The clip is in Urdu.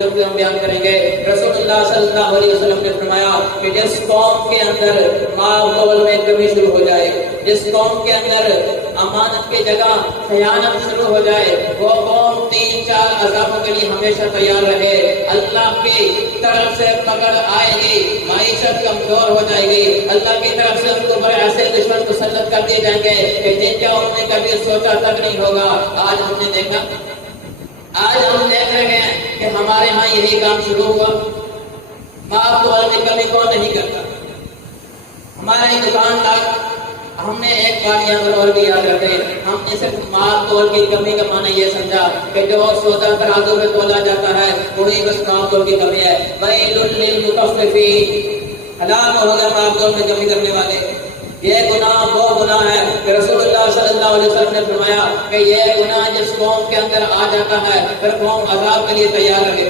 ہم بیان کریں گے۔ رسول اللہ صلی اللہ علیہ وسلم نے فرمایا کہ جس قوم کے اندر مال میں کمی شروع ہو جائے، جس قوم کے اندر امانت کی جگہ خیانت شروع ہو جائے، وہ قوم 3-4 عذابوں کے لیے ہمیشہ تیار رہے۔ اللہ کی طرف سے پکڑ آئے گی، معیشت کمزور ہو جائے گی، اللہ کی طرف سے ان کو بڑے ایسے دشمن مسلط کر دیے جائیں گے کہ جن کا انہوں نے کبھی سوچا تک نہیں ہوگا۔ آج ہم نے دیکھا، آج ہم دیکھ رہے ہیں کہ ہمارے ہاں یہی کام شروع ہوا۔ مال تول میں کمی کون نہیں کرتا؟ ہمارے دکاندار، ہم نے ایک بات یہاں پر اور بھی یاد رکھے، ہم نے صرف مال تول کی کمی کا معنی یہ سمجھا کہ جو سودا ترازو میں تولا جاتا ہے وہی بس مال تول کی کمی ہے۔ ویل للمطففین، ہلاک ہو گئے مال تول میں کمی کرنے والے۔ یہ گناہ وہ گناہ ہے کہ رسول اللہ صلی اللہ علیہ وسلم نے فرمایا کہ یہ گناہ جس قوم کے اندر آ جاتا ہے پھر قوم عذاب کے لیے تیار رہے۔